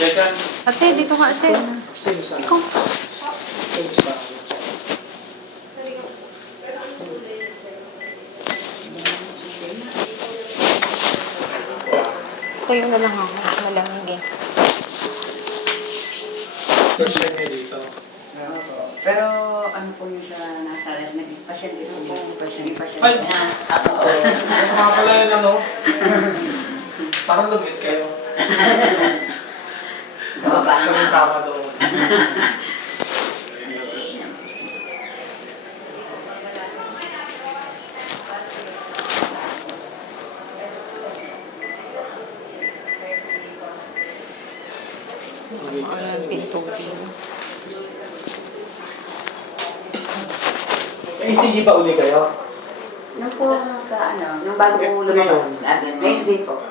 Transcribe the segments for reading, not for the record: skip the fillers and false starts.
Teka. Ate, dito ka ate. Sino sa? Ikaw. Sino sa? Tayo na lang ako. Malamig eh. First time niya dito. Pero ano po yung sa Nazareth, naging pasyente po po, pasyente Ay! na. Mga pala yun ano? Parang lumit kayo. Baba Gusto rin na. tama doon. Ano ang pintutin. May ECG ba uli kayo? Nung po sa ano, nung bago po lumabas. Ngayon din po.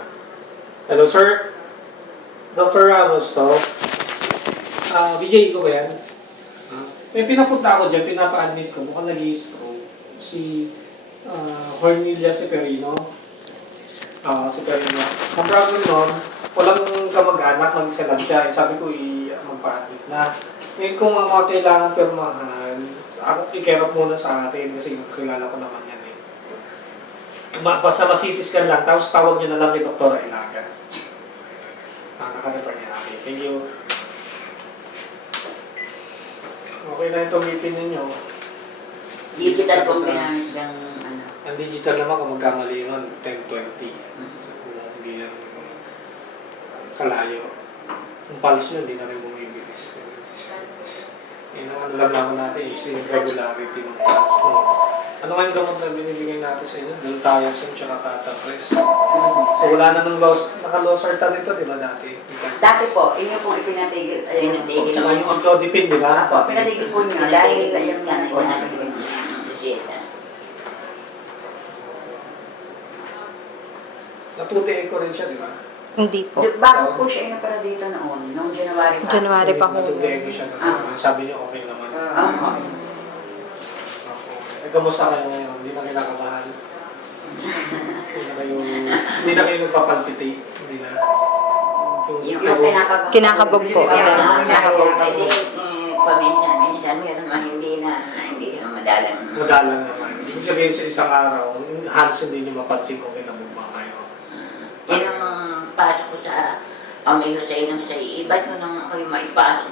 Hello, sir. Dr. Ramos to. BJ ko ba yan? May pinapunta ako dyan, pinapa-admit ko. Mukhang nag-i-stroke. Si Cornelia Severino. Si Perino. Ang problem nun, walang kamag-anak, mag-isa lang siya. Sabi ko, magpa-admit na. Ngayon kung ang mga kailangan permahan, i-care muna sa akin kasi kilala ko naman yan eh. Basta masitis ka lang, tapos tawag niyo na lang ni Dr. Ailaga. Nakatapan niya natin. Thank you. Okay na itong meeting ninyo. Digital po ginamit ng ano. Ang digital naman kung magkamali nun, 10-20. Kung hindi yan kalayo. Yung pulse nyo, hindi na rin bumibilis. Yun ang ano lang naman natin is yung regularity ng pulse. Ano nga yung gamot na binibigay natin sa inyo? Daltiazem tsaka Catapres. So wala na nung naka-losartan ito, di ba dati? Dati po, inyo pong ipinatigil. Ipinatigil. Tsaka yung Amlodipine, di ba? Apo, pinatigil po nyo dahil yung yan po natin. Natutiin ko rin siya, di ba? Hindi po. Bago po siya inopera dito noon, noong January pa. January pa ko. Natutiin ko siya. Sabi niyo okay naman. Eh, kamusta kayo ngayon? Hindi na kinakabahan? Hindi na kayo nagpapalpiti? Hindi na? Yung kinakabog. Kinakabog po. Kinakabog po. Paminsan, meron naman hindi na madalang. Madalang naman. Ibig sabihin sa isang araw, halos hindi niyo mapansin kung kinabugma kayo. Yan ang pasok ko sa pamiho sa inang sa iba ko nang ako'y maipasok.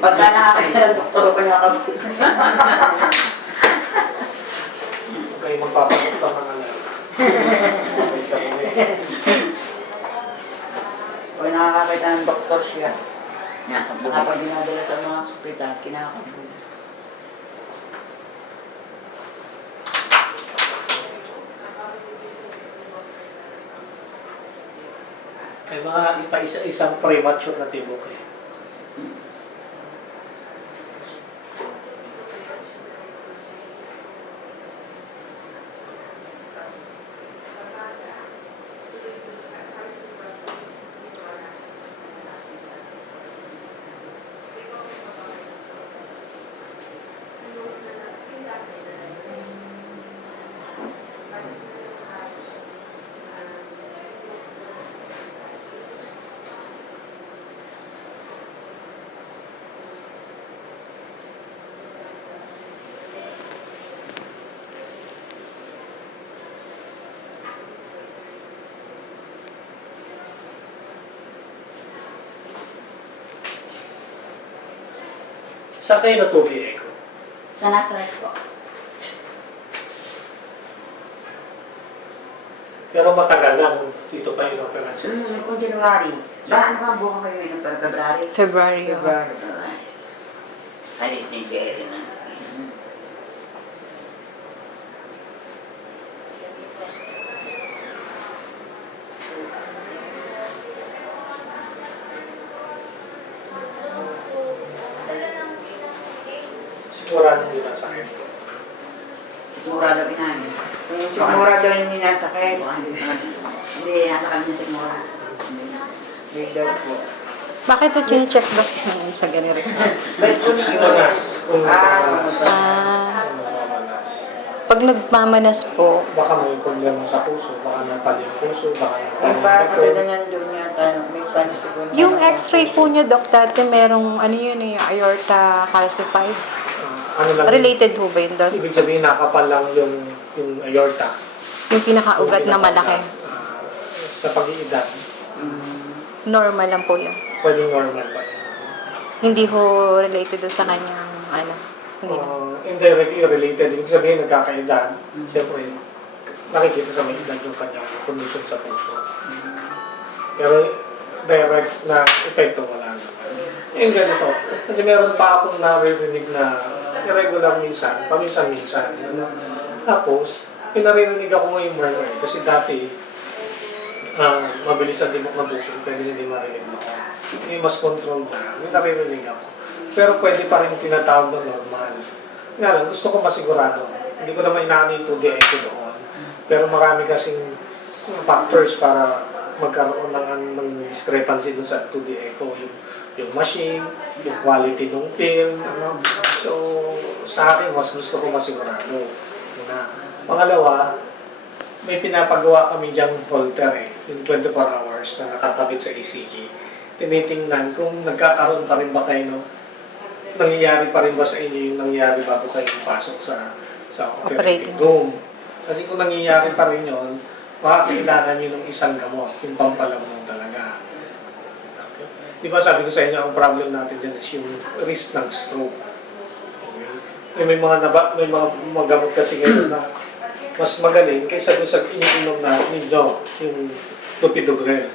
Pagka nakakita ng doktor ko kinakabog. Kayo magpapasok ng mga lang. Okay ka muna eh. Pag nakakakita ng doktor siya, Nakabog. saka pag dinadala sa mga ospital, kinakabog. May mga ipa-isa-isang premature na tibok eh. Saan kayo natuloy, Eko? Sa Nazareth po. Pero matagal na nung dito pa yung operasyon. Kung January. Ba, ano ba buong kayo inopera? February? February. oh. February. Alit ni Jerry na. Sigurado hindi na sakit. Sigurado inanin. Kung sigurado yung ninasakit, hindi nasa kanya sigurado. Hindi daw po. Bakit ito chine-check ba sa ganito? Ba't po ninyo? Mamanas. Kung mamanas. Ah, Kung mamanas. pag nagmamanas po, Baka may problema sa puso. Baka napali ang puso. Baka napali Ang ang parang puso. pagkada nandun yata, may Para siguro. Yung x-ray po niyo, Doc, dati merong, ano yun eh, aorta calcified. Ano lang, Related ho ba yun doon? ibig sabihin nakapal lang yung aorta. Yung pinakaugat na malaki. Sa pag-iidad, Normal lang po yun. pwedeng normal pa yun. Hindi ho related doon sa kanyang, ano, hindi na. Indirectly related, ibig sabihin nagkakaedad. Siyempre, nakikita sa may edad yung kanyang condition sa puso. Pero direct na epekto wala naman. Yung ganito, kasi meron pa akong naririnig na irregular minsan, paminsan-minsan. Ano? Tapos, pinaririnig ako ngayong murmur. Kasi dati, mabilis ang dimok ng puso, pwede hindi marinig mo. May mas control na, may naririnig ako. Pero pwede pa rin tinatawag na normal. Nga lang, gusto ko masigurado. Hindi ko naman inaano yung 2D echo doon. Pero marami kasing factors para magkaroon ng discrepancy doon sa 2D echo. Yung machine, yung quality ng film. Ano. So, sa akin, mas gusto ko masigurado. Una. Pangalawa, may pinapagawa kami diyang holter yung 24 hours na nakakabit sa ECG. Tinitingnan kung nagkakaroon pa rin ba kayo, no? Nangyayari pa rin ba sa inyo yung nangyayari bago kayo pasok sa operating room. Kasi kung nangyayari pa rin yun, makakailangan nyo ng isang gamot, yung pampalamon talaga. Di ba sabi ko sa inyo, ang problem natin dyan is yung risk ng stroke. Okay? May mga gamot kasi ngayon na mas magaling kaysa doon sa iniinom na ninyo, yung Clopidogrel.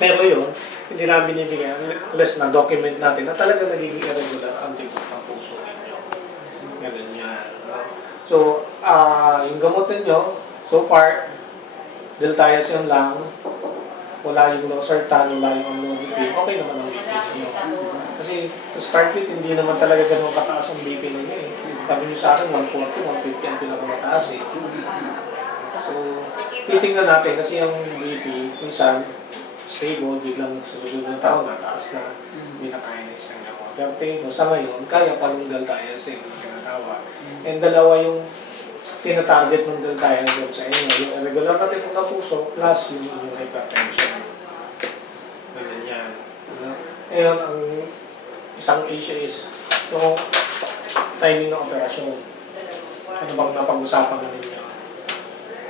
Pero yun, hindi namin binibigyan unless na document natin na talaga nagiging irregular ang tibok ng puso ninyo. Ganun yan. So, yung gamot ninyo, so far, Deltiazem lang, wala yung losartan, wala yung amlodipine, okay naman ang BP ninyo. Kasi to start with, hindi naman talaga ganun kataas ang BP ninyo eh. Sabi nyo sa akin, 140, 150 ang pinakamataas eh. So, titingnan natin kasi yung BP, minsan, stable, biglang susunod ng taon, mataas na, hindi na kaya na isang gamot. Pero tingin ko, sa ngayon, kaya pa ng Deltiazem yung tinatawag. And dalawa yung tinatarget ng Deltiazem sa inyo, yung irregular na tipong na puso, plus yung hypertension. Ganyan yan. Ngayon, ang isang issue is, yung timing ng operasyon. Ano bang napag-usapan na ninyo?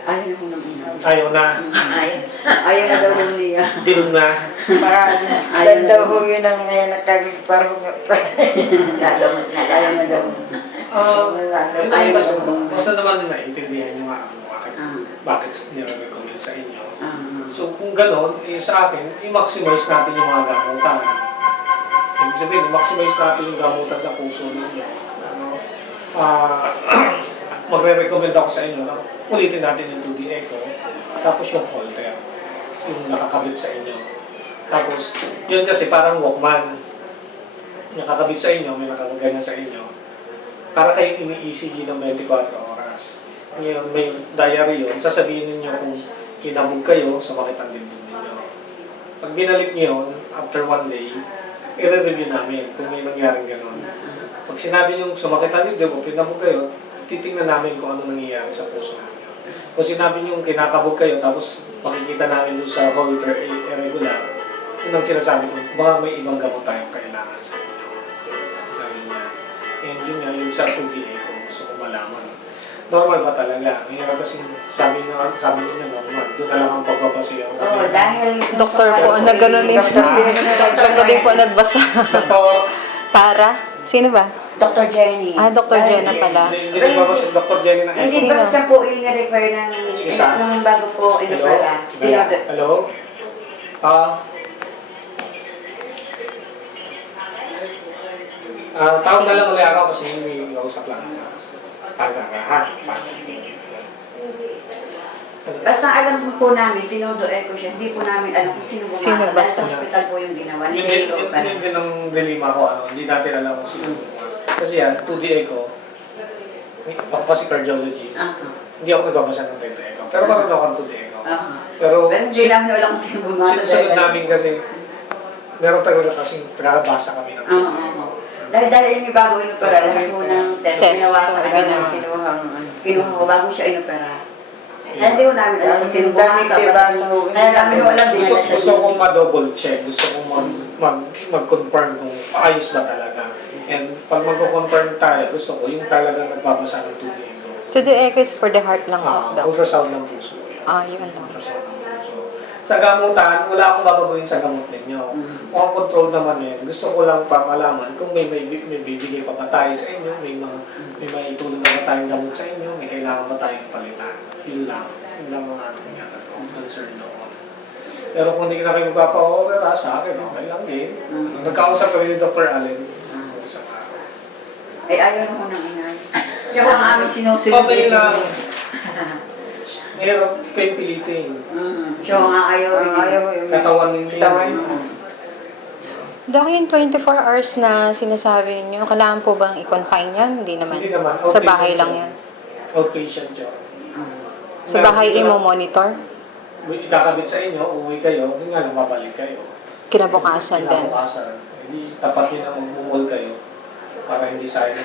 Ayaw mo naman. Ayaw na. Ayaw na daw niya. Deal na. Ayaw na daw yun ang nakagig parang ayaw na daw. Basta naman naiintindihan nyo nga bakit nire-recommend sa inyo. So kung gano'n, sa akin, i-maximize natin yung mga gamutan. Ibig sabihin, i-maximize natin yung gamutan sa puso ninyo. Magre-recommend ako sa inyo na ulitin natin yung 2D echo, tapos yung holter, yung nakakabit sa inyo. Tapos, yun kasi parang Walkman. Nakakabit sa inyo, may nakakaganyan sa inyo. Para kayong ini-ECG ng 24 oras. Ngayon, may diary yun, sasabihin ninyo kung kinabog kayo, sumakit ang dibdib ninyo. Pag binalik nyo yun, after 1 day, i-review namin kung may nangyaring gano'n. Pag sinabi nyo sumakit ang dibdib o kinabog kayo, titingnan namin kung ano nangyayari sa puso ninyo. Kung sinabi nyo kinakabog kayo, tapos makikita namin doon sa holter irregular, yun ang sinasabi ko, baka may ibang gamot tayong kailangan sa inyo. Ganun yan. And yun nga, yung sa 2D echo, gusto ko malaman. Normal ba talaga? Mayroon kasi sabi niyo normal. Doon na lang ang pagbabasiya. Oo, dahil... Doktor po ang nagganon eh. Doktor din po ang nagbasa. Doktor, Para? Sino ba? Dr. Jenny. Dr. Jenna pala. hindi ba ba si Dr. Jenny na Hindi SC? basta po i-refer ng Isa? nung bago po inopera. Hello? Tawag na lang ulit ako kasi may kausap lang. Basta alam po namin, tinodo-echo siya, hindi po namin alam kung sino Sino bumasa. Dahil basta? sa hospital po yung ginawa. Yun din ang dilema ko, hindi natin alam kung sino bumasa. Kasi yan, 2D echo, ako pa si cardiologist, hindi ako nagbabasa ng 2D echo. Pero marunong ako ng 2D echo. Pero hindi namin alam kung sino bumasa. sinasagot namin kasi, meron talaga kasing nakabasa kami ng 2D echo. Dahil yung bago inopera, lahat po ng test, Test, ginawa sa oo, kanya, kinuha ko bago siya inopera. Kaya hindi ko namin alam kung sino bumasa. Kaya namin ko alam, Gusto, dinala siya gusto dito. kong ma-double check. Gusto kong mag-confirm kung ayos ba talaga. And pag mag-confirm tayo, gusto ko yung talagang nagbabasa ng tubig. To the echo is for the heart lang po, Doc. Ultrasound ng puso. Yun lang. Ultrasound ng puso. Sa gamutan, wala akong babaguhin sa gamot ninyo. Kung ang control naman yun, gusto ko lang pa malaman kung may bibigay pa ba tayo sa inyo, may maitulong na ba tayong gamot sa inyo, may kailangan ba tayong palitan. Yun lang. Yun lang ang ating concern doon. Pero kung hindi na kayo magpapa-opera sa akin, okay lang din. Nagkausap kami ni Dr. Allen. Sa Ay, ayaw na ko ng inay. Siya ang aming sinusunod. okay lang. Mahirap kayong pilitin. Siya nga ayaw. Katawan ninyo. Doc, yung 24 hours na sinasabi niyo, kailangan po bang i-confine yan? Hindi naman. Hindi naman. Sa bahay lang yan. Outpatient yun. Sa bahay i-monitor? Ikakabit sa inyo, uuwi kayo, hindi nga lang babalik kayo. Kinabukasan din. Kinabukasan. Hindi dapat yun na magmumol kayo para hindi sayang.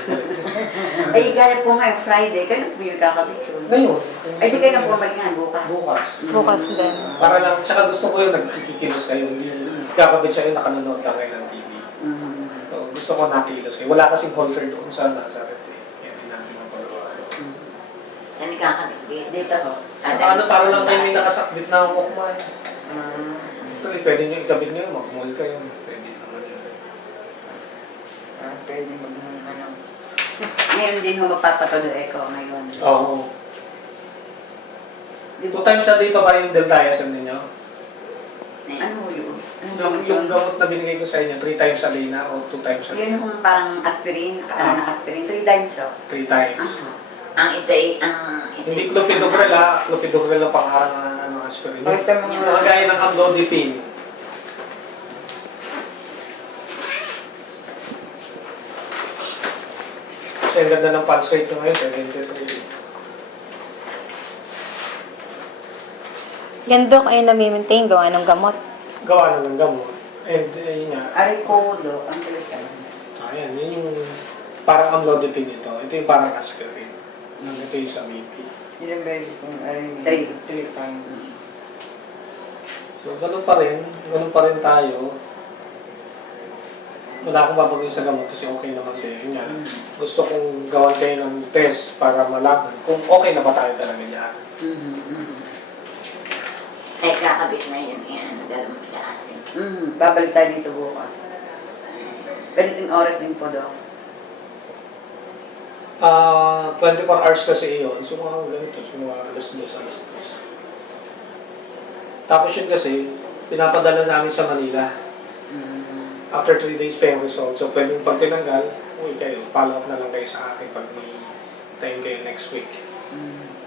Ay, gaya po ngayon, Friday, kayo po yung kakabit yun. Ngayon. Ay, di kayo na pumalingan bukas. Bukas. Bukas din. Para lang, tsaka gusto ko yung nagkikilos kayo, hindi kakabit sa inyo, nakanonood lang kayo ng TV. So, gusto ko nakilos kayo. Wala kasing holder doon sa Nazareth. Kaya hindi natin mapagawa. Saan ikakabit? Dito ho. Ano, para lang kayo may nakasakbit na walkman. Ito, pwede nyo ikabit nyo, mag-mall kayo. Pwede naman yun. Pwede ano. Ngayon din ho magpapatuloy ko ngayon. Oo. 2 times a day pa ba yung deltaiasin ninyo? Ano ho yun? Yung gamot na binigay ko sa inyo, 3 times a day na o 2 times a day? Yun yung parang aspirin, na aspirin, 3 times ho. 3 times. Ang isa ay, Hindi clopidogrel ha, clopidogrel ang pangarang ng aspirin. Mga gaya ng amlodipine. Kasi ang ganda ng pulse rate nyo ngayon, 73. Yan, Doc, ay nami-maintain gawa ng gamot. Gawa na ng gamot. And yun nga, Aricodo, ang Philippines. ayan, yun yung parang amlodipine ito. Ito yung parang aspirin. Ito yung sa BP. Ilang beses yung Three. 3 times. So, ganun pa rin tayo. Wala akong babaguhin sa gamot kasi okay naman din. Yun nga, gusto kong gawan kayo ng test para malaman kung okay na ba tayo talaga niyan. ay kakabit na yun, yan, gano'n mo sa atin. Babalik tayo dito bukas. Ganitong oras din po daw. 24 hours kasi iyon. So, mga ganito. So, mga alas 2. Tapos yun kasi, pinapadala namin sa Manila. After 3 days pa yung result. So, pwedeng pag tinanggal, uwi kayo. Follow up na lang kayo sa akin pag may time kayo next week.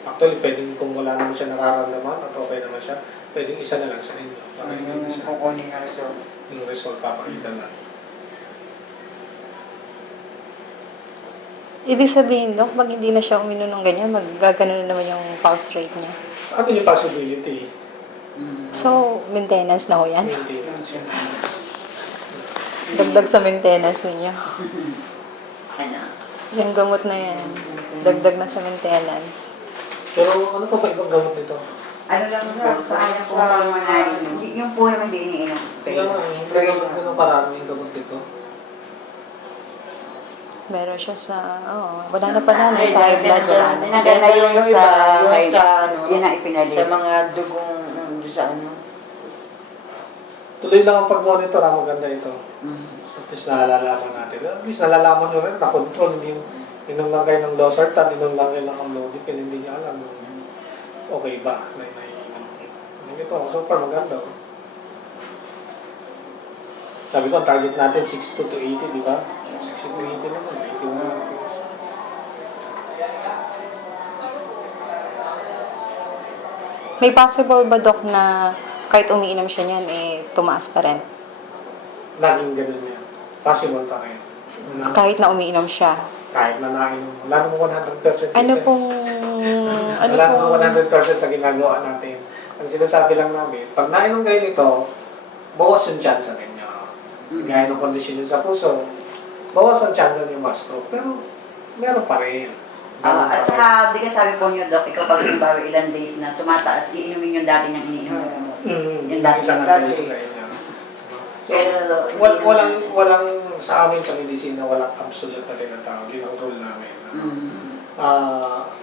Actually, pwedeng kung wala naman siya nararamdaman at okay naman siya, pwedeng isa na lang sa inyo. Para hindi Yung na siya. kukunin nga result. Yung result papakita lang. Ibig sabihin, Doc, pag hindi na siya uminom ng ganyan, maggagano naman yung pulse rate niya. Ano yung possibility? So, maintenance na ho yan? Maintenance. Dagdag sa maintenance ninyo. Ano? Yung gamot na yan, dagdag na sa maintenance. Pero ano pa ba ibang gamot nito? Ano lang po, sa akin po pulmonary. Yung po naman din iniinom spray. Kaya nga, hindi ganun parami yung gamot dito. Meron siya sa, wala na pala, sa high blood, wala na. Dinadala Then, yung yung sa iba, high yung sa ano, Yun ang ipinalit. sa mga dugong, sa ano. Tuloy lang ang pag-monitor, maganda ito. At least nalalaman natin. At least nalalaman nyo rin, na-control. Hindi yung inom lang kayo ng losartan, inom lang kayo ng amlodipine, hindi nyo alam okay ba na naiinom. Ito, so far maganda. Sabi ko, ang target natin 60 to 80, di ba? 60 to 80 naman, 81 natin. May possible ba, Doc, na kahit umiinom siya niyan, tumaas pa rin? Laging ganun yan. Possible pa kayo. Kahit na umiinom siya. Kahit na nainom. Wala namang 100%. Ano pong, Wala namang 100% sa ginagawa natin. Ang sinasabi lang namin, pag nainom kayo nito, bawas yung chance ninyo. Gaya ng kondisyon nyo sa puso, bawas ang chance nyo ma-stroke. Pero, meron pa rin. At saka, di ka sabi po niyo, Dok, ikaw pag halimbawa ilang days na tumataas, iinumin yung dati niyang iniinom na gamot. Yung dati isang dati. beses sa inyo. Pero, Walang sa amin sa medisina, walang absolute na tinatawag. Yun ang rule namin.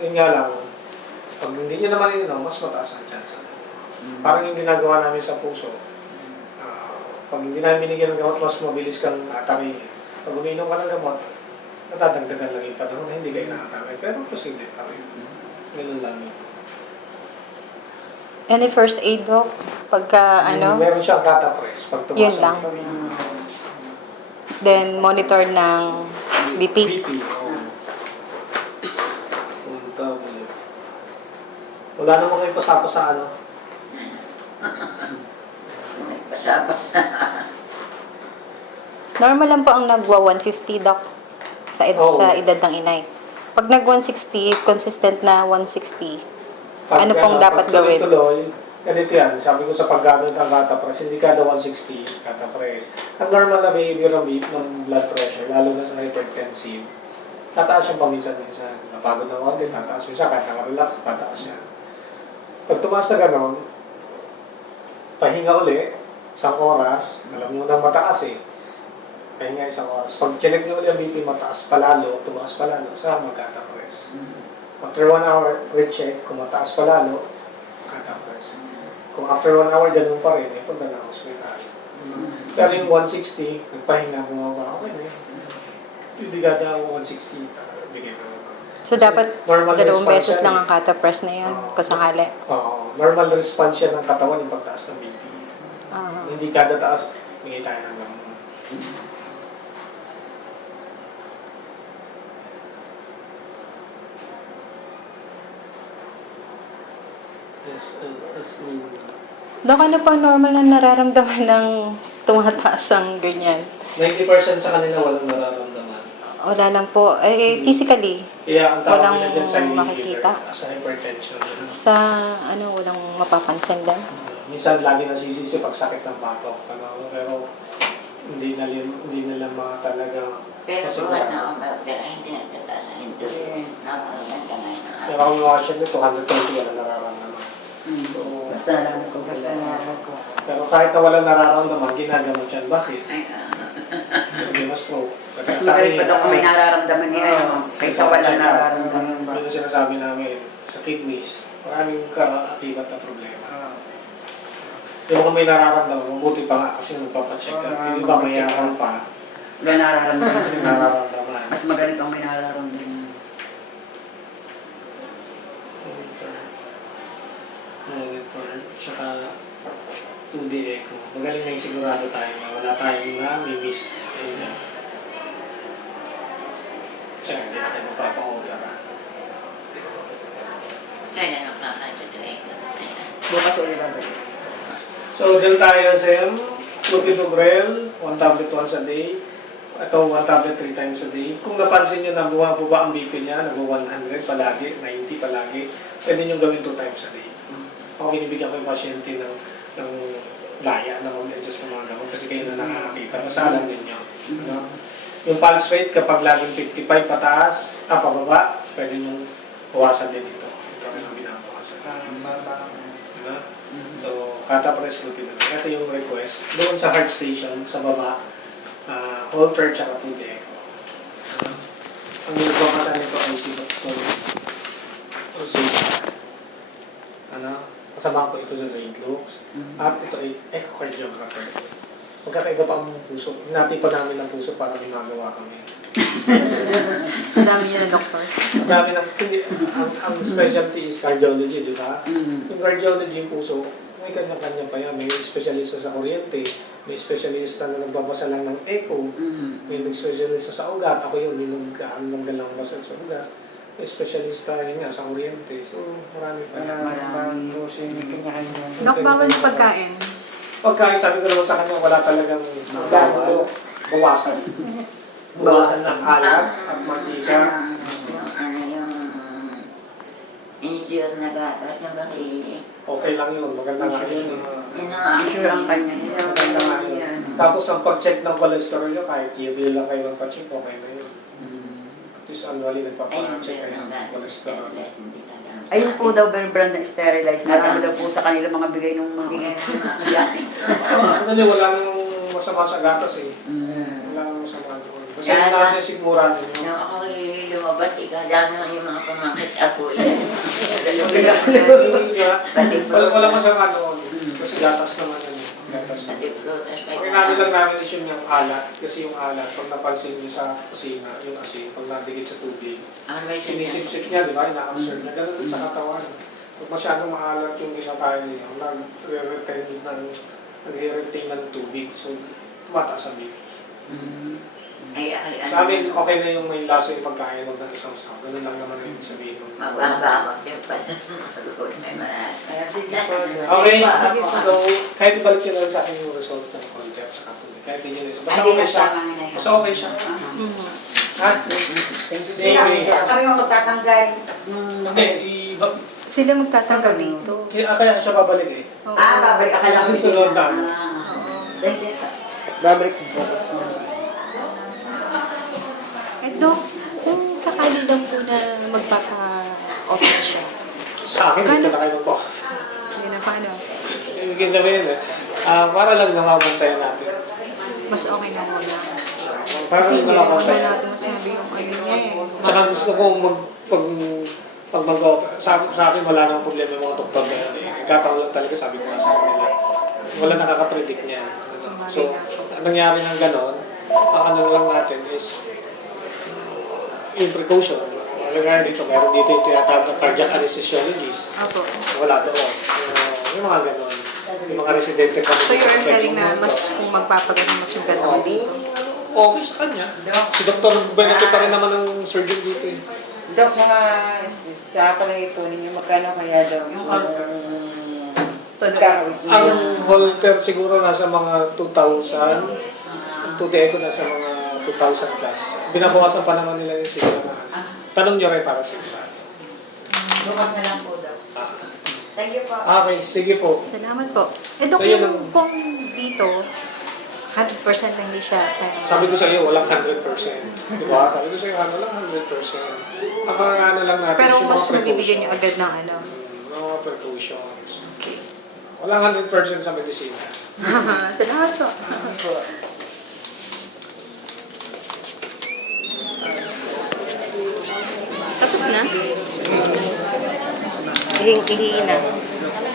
Yun nga lang, pag hindi nyo naman ininom, mas mataas ang chance. Parang yung ginagawa namin sa puso. Pag hindi namin binigyan ng gamot, mas mabilis kang atake. Pag uminom ka ng gamot, natadagdagan lang yung panahon na hindi ka inaatake. Pero posible pa rin. Ganun lang yun. Any first aid, Doc? Pagka ano? Meron siyang catapress pag tumaas Yun ang lang. BP. Then, monitor ng BP. BP, oo. Punta ulit. Wala naman kayo pasapa sa ano. nagpasabas. Normal lang po ang nagwa 150, Doc, Oo. sa edad ng inay. Pag nag 160, consistent na 160. Ano pong dapat gawin? Tuloy, ganito yan. Sabi ko sa paggamit ng catapress, hindi kada 160 catapress. Ang normal na behavior ng blood pressure, lalo na sa hypertensive, tataas siya paminsan-minsan. Napagod na konti, tataas minsan. Kahit nakarelax, tataas siya. Pag tumaas na gano'n, pahinga uli, isang oras, alam nyo na mataas eh. Pahinga isang oras. Pag chinek nyo uli ang BP, mataas palalo, tumaas palalo, sa mag-catapress. After 1 hour, recheck. Kung mataas palalo, catapress. Kung after 1 hour, ganun pa rin, punta na ang hospital. Pero yung 160, nagpahinga, bumaba, okay na yun. Hindi gada ako 160, bigay ko naman. So, dapat Normal dalawang response beses yan lang eh. ang catapress na yun, Oo. kung sakali. Oo, normal response yan ng katawan yung pagtaas ng BP. Aha. Hindi kada taas, bigay tayo ng gamot. Dok, ano po ang normal na nararamdaman ng tumataas ang ganyan? 90% sa kanila walang nararamdaman. Wala lang po. Physically, Kaya ang tawag Walang nila dyan silent makikita. killer, sa hypertension. sa walang mapapansin lang. Minsan lagi nasisisi pag sakit ng batok. Pero hindi nila mga talaga Pero kasi buwan na ako pero hindi nagtataas ang ito. Napakaganda na yun. pero kung mga siya nito, 120 wala nararamdaman. So, Basta nalaman ko. Basta nalaman ko. pero kahit na wala nararamdaman, ginagawa siya. Bakit? Ay, Hindi mas stroke. Mas magaling pa daw kung may nararamdaman niya, kaysa wala nararamdaman. Yun ang sinasabi namin sa kidneys. Maraming kaatibat na problema. Yung kung may nararamdaman, mabuti pa nga kasi magpapacheck ka. Yung iba mayaman pa, Wala nararamdaman. yung nararamdaman. Mas magaling pang may nararamdaman. Monitor, tsaka 2D echo. Magaling na yung sigurado tayo na wala tayong na-miss. Tsaka hindi na tayo magpapa-order. kaya nagpapatuloy ko. Bukas ulit babalik. So, dyan tayo, Sam. Clopidogrel, 1 tablet once a day. Ito, 1 tablet 3 times a day. Kung napansin nyo na bumababa ang BP niya, nag-100 palagi, 90 palagi, pwede nyo gawin 2 times a day. Ako binibigyan ko yung pasyente ng laya na mag-adjust ng mga gamot kasi kayo na nakakakita. Basta alam ninyo. Ano? Yung pulse rate, kapag laging 55 pataas, pababa, pwede nyo bawasan din ito. Ito rin ang binabawasan. Diba? So, catapress clopidogrel. Ito yung request. Doon sa heart station, sa baba, Holter tsaka 2D echo. Ang nagbabasan nito ay si Dr. Rosita. Kasama ko ito sa St. Luke's. At ito ay echocardiographer. Magkakaiba pa ang puso. Hinati pa namin ang puso para may magawa kami. So, dami niyo na, doktor. Ang dami ng, ang specialty is cardiology, di ba? Yung cardiology yung puso, may kanya-kanya pa yan. May specialista sa kuryente, may specialista na nagbabasa lang ng echo, may specialista sa ugat. Ako yun, yung nag-aanggal lang basa sa ugat. May specialista yun nga sa kuryente. So, marami pa yan. Marami puso yung kanya-kanya. Dok, bawal na pagkain. Pagkain, sabi ko naman sa kanya, wala talagang bawal. Bawasan. Bawasan ng alat at mantika. Yung inisyur na gatas na bakit. Okay lang yun. Maganda nga yun eh. Sure ang kanya. Maganda nga yun. Tapos ang pag-check ng cholesterol nyo, kahit yearly lang kayo magpa-check, okay na yun. least annually Ayun, nagpapacheck sir, kayo ng ng cholesterol. Ayun po daw, brand na sterilized. Marami daw po sa kanila mga bigay ng mga Bigay ng mga Ano wala nang masama sa gatas eh. Mm. Wala nang masama doon. Kasi Kaya natin lang- siguranin yun. Nung ako lumabas, ikala na yung mga pumakit ako. Wala masama doon. Kasi gatas naman yun. Gatas naman. Pati prutas. Ang inano lang namin is yung alat. Kasi yung alat, pag napansin niyo sa kusina, yung asin, pag nadikit sa tubig, sinisip-sip niya, di ba? Ina-absorb niya. Ganun din sa katawan. Pag masyadong maalat yung kinakain niyo, nag-retain ng tubig. So, tumataas ang BP. Sa amin, okay na yung may lasa yung pagkain, huwag ng isang sa. Ganun lang naman yung sabihin. Mababa yung pala. Kaya sige po, Doc. Okay, so kahit ibalik nyo na lang sa akin yung result ng concept sa kapatid. Kahit hindi nyo basta Hindi okay siya. nagsama nga na yan. Basta okay siya. Mhm. Ha? Sige, kami mga magtatanggal. Hindi, Sila magtatanggal dito. kaya siya babalik eh. Oo. Babalik. Akala ko Susunod na. Thank you. Babalik po. Eh, Dok, kung sakali lang po na magpapa-open siya, Sa akin, dito na kayo magpo. yun na paano? Ibigin sabihin eh, para lang nakabantayan natin. Mas okay na wag lang. Para Kasi lang hindi rin naman nakabantayan. natin masabi yung ano niya eh. Tsaka gusto ko pag sa akin wala namang problema yung mga doktor na yan eh. Nagkataon lang talaga, sabi ko nga sa kanila. Wala nakaka-predict niyan. So, ang nangyari ng ganon, ang ano lang natin is yung precaution. Kaya dito, meron dito yung tinatawag ng cardiac anesthesiologist. Opo. Wala doon. Yung mga ganon. Yung mga residente pa. So you're telling na mas kung magpapagaling mas maganda dito? Okay sa kanya. Si Dr. Benito pa rin naman ang surgeon dito eh. Dok, sa palagay po ninyo, magkano kaya daw? Yung halter. Pagkakawit niyo. Ang Holter siguro nasa mga 2,000. Ang Tuti ko nasa mga 2,000 plus. Binabawasan pa naman nila yung siguro na. Tanong nyo rin para sa iba. Bukas na lang po daw. Thank you po. Okay, sige po. Salamat po. Eh, Dok, Kaya yung kung dito, 100% na hindi siya. Sabi ko sa iyo, walang 100%. Diba? Sabi ko sa iyo, ano lang 100%. Ang mga ano lang natin. Pero yung mas mga mabibigyan nyo precautions. agad ng ano. Mga precautions. Okay. Walang 100% sa medisina. Salamat po. Tapos na? Ihiin na.